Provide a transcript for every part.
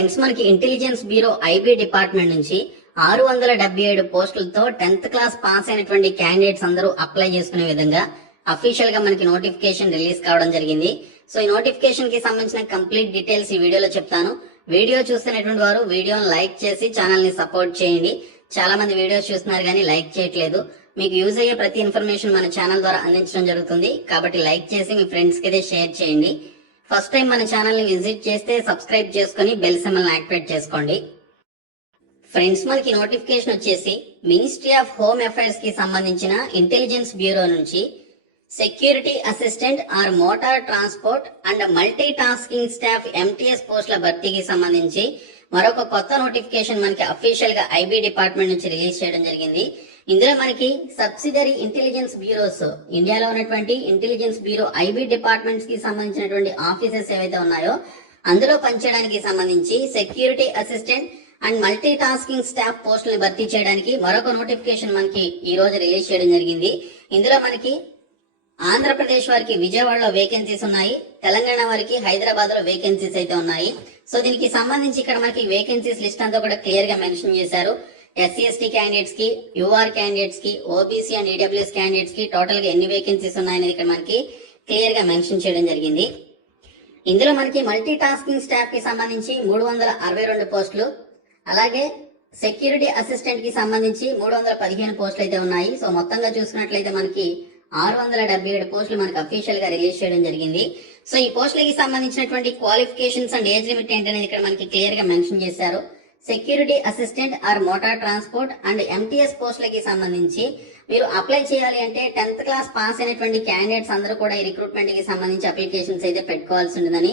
Friends, మనకి intelligence bureau IB department నుంచి 677 పోస్టులతో 10th class pass అయినటువంటి క్యాండిడేట్స్ అందరూ అప్లై చేసుకునే విధంగా అఫీషియల్ గా మనకి నోటిఫికేషన్ రిలీజ్ కావడం జరిగింది. సో ఈ నోటిఫికేషన్ కి సంబంధించిన కంప్లీట్ డీటెయిల్స్ ఈ వీడియోలో చెప్తాను. వీడియో చూస్తున్నటువంటి వారు వీడియోని లైక్ చేసి ఛానల్ ని సపోర్ట్ చేయండి. చాలా మంది వీడియోస్ చూస్తున్నారు కానీ లైక్ చేయట్లేదు. మీకు యూజ్ అయ్యే ప్రతి ఇన్ఫర్మేషన్ మన ఛానల్ ద్వారా అందించడం జరుగుతుంది. కాబట్టి లైక్ చేసి మీ ఫ్రెండ్స్ కి అయితే షేర్ చేయండి. ఫస్ట్ టైం మన ఛానల్ ని విజిట్ చేస్తే సబ్స్క్రైబ్ చేసుకుని బెల్ సింబల్ ని యాక్టివేట్ చేసుకోండి. ఫ్రెండ్స్, మనకి నోటిఫికేషన్ వచ్చేసి మినిస్ట్రీ ఆఫ్ హోమ్ అఫైర్స్ కి సంబంధించిన ఇంటెలిజెన్స్ బ్యూరో నుంచి security assistant are motor transport and multi tasking staff MTS పోస్టుల భర్తీకి సంబంధించి మరొక కొత్త నోటిఫికేషన్ మనకి అఫీషియల్ గా ఐబీ డిపార్ట్మెంట్ నుంచి రిలీజ్ చేయడం జరిగింది. ఇందులో మనకి సబ్సిడరీ ఇంటెలిజెన్స్ బ్యూరోస్, ఇండియాలో ఉన్నటువంటి ఇంటెలిజెన్స్ బ్యూరో ఐబీ డిపార్ట్మెంట్స్ కి సంబంధించినటువంటి ఆఫీసెస్ ఏవైతే ఉన్నాయో అందులో పనిచేయడానికి సంబంధించి security assistant and multi tasking staff పోస్టులను భర్తీ చేయడానికి మరొక నోటిఫికేషన్ మనకి ఈ రోజు రిలీజ్ చేయడం జరిగింది. ఇందులో మనకి ఆంధ్రప్రదేశ్ వారికి విజయవాడలో వేకెన్సీస్ ఉన్నాయి, తెలంగాణ వారికి హైదరాబాద్ లో వేకెన్సీస్ అయితే ఉన్నాయి. సో దీనికి సంబంధించి ఇక్కడ మనకి వేకెన్సీస్ లిస్ట్ అంతా కూడా క్లియర్ గా మెన్షన్ చేశారు. ఎస్సీ ఎస్టీ క్యాండిడేట్స్ కి, యూఆర్ క్యాండిడేట్స్ కి, ఓబీసీ అండ్ ఈడబ్ల్యూఎస్ క్యాండిడేట్స్ కి టోటల్ గా ఎన్ని వేకెన్సీస్ ఉన్నాయనేది ఇక్కడ మనకి క్లియర్ గా మెన్షన్ చేయడం జరిగింది. ఇందులో మనకి మల్టీ టాస్కింగ్ స్టాఫ్ కి సంబంధించి 362 పోస్టులు, అలాగే సెక్యూరిటీ అసిస్టెంట్ కి సంబంధించి 315 పోస్టులు అయితే ఉన్నాయి. సో మొత్తంగా చూసుకున్నట్లయితే మనకి 677 పోస్టులు మనకి అఫీషియల్ గా రిలీజ్ చేయడం జరిగింది. సో ఈ పోస్టులకి సంబంధించినటువంటి క్వాలిఫికేషన్స్ అండ్ ఏజ్ లిమిట్ ఏంటనేది ఇక్కడ మనకి క్లియర్ గా మెన్షన్ చేశారు. Security assistant are motor transport and MTS పోస్టులకి సంబంధించి మీరు అప్లై చేయాలి అంటే 10th క్లాస్ పాస్ అయినటువంటి క్యాండిడేట్స్ అందరూ కూడా ఈ రిక్రూట్మెంట్ కి సంబంధించి అప్లికేషన్స్ అయితే పెట్టుకోవాల్సి ఉంటుందని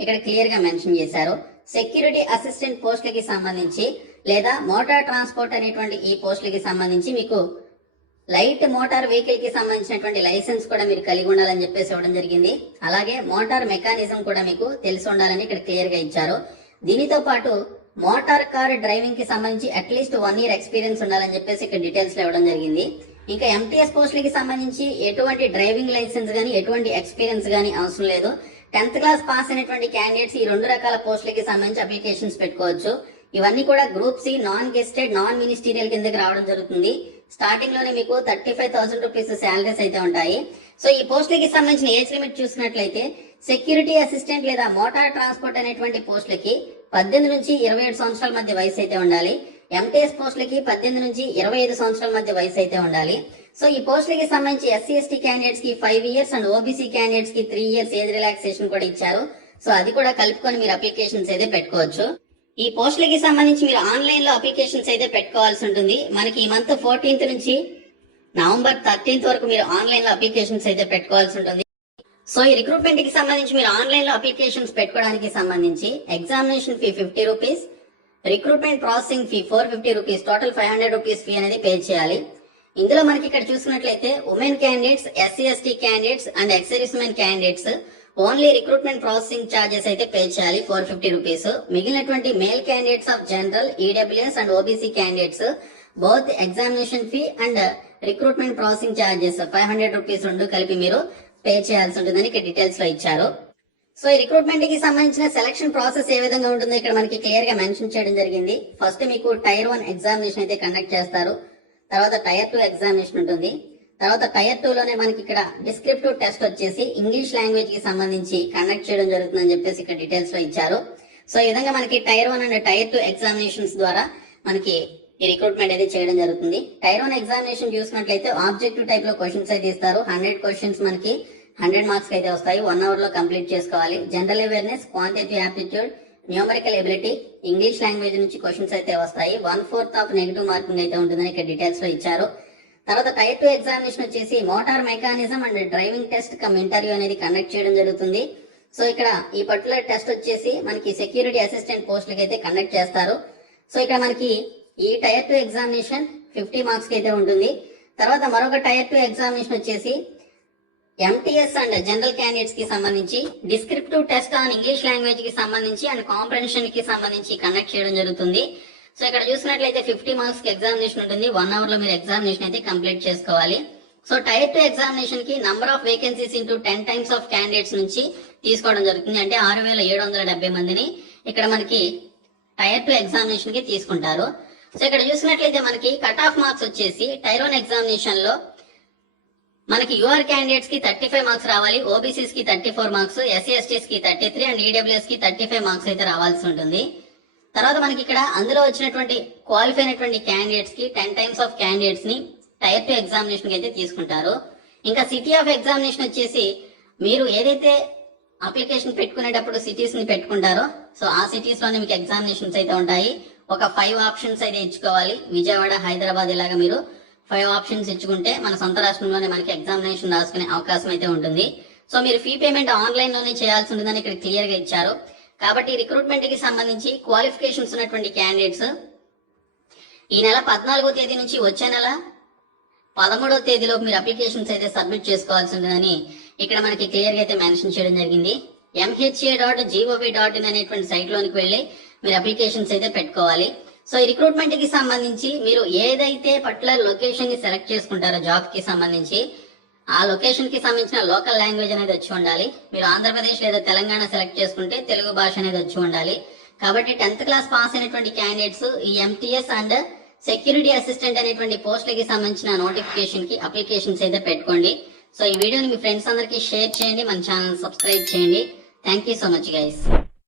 ఇక్కడ క్లియర్ గా మెన్షన్ చేశారు. సెక్యూరిటీ అసిస్టెంట్ పోస్టులకి సంబంధించి లేదా మోటార్ ట్రాన్స్పోర్ట్ అనేటువంటి ఈ పోస్టులకి సంబంధించి మీకు లైట్ మోటార్ వెహికల్ కి సంబంధించినటువంటి లైసెన్స్ కూడా మీరు కలిగి ఉండాలని చెప్పేసి ఇవ్వడం జరిగింది. అలాగే మోటార్ మెకానిజం కూడా మీకు తెలిసి ఉండాలని ఇక్కడ క్లియర్ గా ఇచ్చారు. దీనితో పాటు మోటార్ కార్ డ్రైవింగ్ కి సంబంధించి అట్లీస్ట్ 1 year ఎక్స్పీరియన్స్ ఉండాలని చెప్పేసి ఇక్కడ డీటెయిల్స్ లో ఇవ్వడం జరిగింది. ఇంకా ఎంటీఎస్ పోస్టులకి సంబంధించి ఎటువంటి డ్రైవింగ్ లైసెన్స్ గానీ ఎటువంటి ఎక్స్పీరియన్స్ గానీ అవసరం లేదు. 10th క్లాస్ పాస్ అయినటువంటి క్యాండిడేట్స్ ఈ 2 రకాల పోస్టులకి సంబంధించి అప్లికేషన్స్ పెట్టుకోవచ్చు. ఇవన్నీ కూడా group C non gazetted non ministerial కిందకి రావడం జరుగుతుంది. స్టార్టింగ్ లోనే మీకు 35,000 రూపీస్ శాలరీస్ అయితే ఉంటాయి. సో ఈ పోస్టులకి సంబంధించిన ఏజ్ లిమిట్ చూసినట్లయితే సెక్యూరిటీ అసిస్టెంట్ లేదా మోటార్ ట్రాన్స్పోర్ట్ అనేటువంటి పోస్టులకి 18 నుంచి 27 సంవత్సరాల మధ్య వయసు అయితే ఉండాలి. ఎంటీఎస్ పోస్టులకి 18 నుంచి 25 సంవత్సరాల మధ్య వయసు అయితే ఉండాలి. సో ఈ పోస్టులకి సంబంధించి ఎస్సీ ఎస్టీ క్యాండిడేట్స్ కి 5 years అండ్ ఓబీసీ క్యాండిడేట్స్ కి 3 years ఏజ్ రిలాక్సేషన్ కూడా ఇచ్చారు. సో అది కూడా కలుపుకొని మీరు అప్లికేషన్స్ అయితే పెట్టుకోవచ్చు. ఈ పోస్టులకి సంబంధించి మీరు ఆన్లైన్ లో అప్లికేషన్స్ అయితే పెట్టుకోవాల్సి ఉంటుంది. మనకి ఈ మంత్ 14th నుంచి నవంబర్ 13th వరకు మీరు ఆన్లైన్ లో అప్లికేషన్స్ అయితే పెట్టుకోవాల్సి ఉంటుంది. సో ఈ రిక్రూట్మెంట్ కి సంబంధించి మీరు ఆన్లైన్ లో అప్లికేషన్స్ పెట్టుకోవడానికి సంబంధించి examination fee 50 rupees, recruitment processing fee 450 rupees, total 500 rupees fee అనేది పే చేయాలి. ఇందులో మనకి ఇక్కడ చూసుకున్నట్లయితే women candidates, SC ST candidates and ex service men candidates only recruitment processing charges అయితే పే చేయాలి 450 రూపీస్. మిగిలినటువంటి male candidates of general, EWS and OBC candidates both examination fee and recruitment processing charges 500 rupees రెండు కలిపి మీరు pay చేయాల్సి ఉంటుందని ఇక్కడ details లో ఇచ్చారు. సో ఈ రిక్రూట్మెంట్ కి సంబంధించిన సెలక్షన్ ప్రాసెస్ ఏ విధంగా ఉంటుందో ఇక్కడ మనకి క్లియర్ గా మెన్షన్ చేయడం జరిగింది. ఫస్ట్ మీకు టైర్ 1 ఎగ్జామినేషన్ అయితే కండక్ట్ చేస్తారు. తర్వాత టైర్ 2 ఎగ్జామినేషన్ ఉంటుంది. తర్వాత టైర్ 2 లోనే మనకి ఇక్కడ డిస్క్రిప్టివ్ టెస్ట్ వచ్చేసి ఇంగ్లీష్ లాంగ్వేజ్ కి సంబంధించి కండక్ట్ చేయడం జరుగుతుందని చెప్పేసి ఇక్కడ డీటెయిల్స్ లో ఇచ్చారు. సో ఈ విధంగా మనకి టైర్ 1 అండ్ టైర్ 2 ఎగ్జామినేషన్స్ ద్వారా మనకి ఈ రిక్రూట్మెంట్ అయితే చేయడం జరుగుతుంది. టైర్ 1 ఎగ్జామినేషన్ చూసినట్లయితే ఆబ్జెక్టివ్ టైప్ లో క్వశ్చన్స్ అయితే ఇస్తారు. 100 క్వశ్చన్స్ మనకి 100 మార్క్స్ అయితే వస్తాయి. 1 hour లో కంప్లీట్ చేసుకోవాలి. General awareness, quantitative aptitude, numerical ability, English language నుంచి క్వశ్చన్స్ అయితే వస్తాయి. 1/4 ఆఫ్ నెగిటివ్ మార్కింగ్ అయితే ఉంటుందని ఇక్కడ డీటెయిల్స్ లో ఇచ్చారు. తర్వాత టైర్ 2 ఎగ్జామినేషన్ వచ్చేసి motor mechanism and driving test come interview అనేది కండక్ట్ చేయడం జరుగుతుంది. సో ఇక్కడ ఈ పర్టికులర్ టెస్ట్ వచ్చేసి మనకి సెక్యూరిటీ అసిస్టెంట్ పోస్టులకి అయితే కండక్ట్ చేస్తారు. సో ఇక్కడ మనకి ఈ టైర్ 2 ఎగ్జామినేషన్ 50 మార్క్స్ కి అయితే ఉంటుంది. తర్వాత మరొక టైర్ 2 ఎగ్జామినేషన్ వచ్చేసి ఎంటీఎస్ అండ్ జనరల్ క్యాండిడేట్స్ కి సంబంధించి descriptive test on English language కి సంబంధించి అండ్ కాంప్రహెన్షన్ కి సంబంధించి కండక్ట్ చేయడం జరుగుతుంది. సో ఇక్కడ చూసినట్లయితే 50 మార్క్స్ కి ఎగ్జామినేషన్ ఉంటుంది. 1 hour లో మీరు ఎగ్జామినేషన్ అయితే కంప్లీట్ చేసుకోవాలి. సో టైర్ 2 ఎగ్జామినేషన్ కి number of vacancies into 10 times of candidates నుంచి తీసుకోవడం జరుగుతుంది. అంటే 6,770 మందిని ఇక్కడ మనకి టైర్ 2 ఎగ్జామినేషన్ కి తీసుకుంటారు. సో ఇక్కడ చూసినట్లయితే మనకి కట్ ఆఫ్ మార్క్స్ వచ్చేసి టైర్ 1 ఎగ్జామినేషన్ లో మనకి యూఆర్ క్యాండిడేట్స్ కి 35 మార్క్స్ రావాలి, ఓబీసీస్ కి 34 మార్క్స్, ఎస్సీ ఎస్టీస్ కి 33 అండ్ ఈడబ్ల్యూఎస్ కి 35 మార్క్స్ అయితే రావాల్సి ఉంటుంది. తర్వాత మనకి ఇక్కడ అందులో వచ్చినటువంటి క్వాలిఫై అయినటువంటి క్యాండిడేట్స్ కి 10 టైమ్స్ ఆఫ్ క్యాండిడేట్స్ ని టైర్ 2 ఎగ్జామినేషన్ కి అయితే తీసుకుంటారు. ఇంకా సిటీ ఆఫ్ ఎగ్జామినేషన్ వచ్చేసి మీరు ఏదైతే అప్లికేషన్ పెట్టుకునేటప్పుడు సిటీస్ ని పెట్టుకుంటారో సో ఆ సిటీస్ లోనే మీకు ఎగ్జామినేషన్స్ అయితే ఉంటాయి. ఒక 5 ఆప్షన్స్ అయితే ఇచ్చుకోవాలి. విజయవాడ, హైదరాబాద్ ఇలాగా మీరు 5 ఆప్షన్స్ ఇచ్చుకుంటే మన సొంత రాష్ట్రంలోనే మనకి ఎగ్జామినేషన్ రాసుకునే అవకాశం అయితే ఉంటుంది. సో మీరు ఫీ పేమెంట్ ఆన్లైన్ లోనే చేయాల్సి ఉంటుందని ఇక్కడ క్లియర్ గా ఇచ్చారు. కాబట్టి రిక్రూట్మెంట్ కి సంబంధించి క్వాలిఫికేషన్స్ ఉన్నటువంటి క్యాండిడేట్స్ ఈ నెల 14వ తేదీ నుంచి వచ్చే నెల 13వ తేదీలోపు మీరు అప్లికేషన్స్ అయితే సబ్మిట్ చేసుకోవాల్సి ఉంటుందని ఇక్కడ మనకి క్లియర్ గా అయితే మెన్షన్ చేయడం జరిగింది. mha.gov.in అనేటువంటి సైట్ లోనికి వెళ్ళి మీరు అప్లికేషన్స్ అయితే పెట్టుకోవాలి. సో ఈ రిక్రూట్మెంట్ కి సంబంధించి మీరు ఏదైతే పర్టికులర్ లొకేషన్ ని సెలెక్ట్ చేసుకుంటారో జాబ్ కి సంబంధించి ఆ లొకేషన్ కి సంబంధించిన లోకల్ లాంగ్వేజ్ అనేది వచ్చి ఉండాలి. మీరు ఆంధ్రప్రదేశ్ లేదా తెలంగాణ సెలెక్ట్ చేసుకుంటే తెలుగు భాష అనేది వచ్చి ఉండాలి. కాబట్టి 10th క్లాస్ పాస్ అయినటువంటి క్యాండిడేట్స్ ఈ ఎంటీఎస్ అండ్ సెక్యూరిటీ అసిస్టెంట్ అనేటువంటి పోస్టులకి సంబంధించిన నోటిఫికేషన్ కి అప్లికేషన్స్ అయితే పెట్టుకోండి. సో ఈ వీడియోని మీ ఫ్రెండ్స్ అందరికి షేర్ చేయండి, మన ఛానల్ సబ్స్క్రైబ్ చేయండి. Thank you so much guys.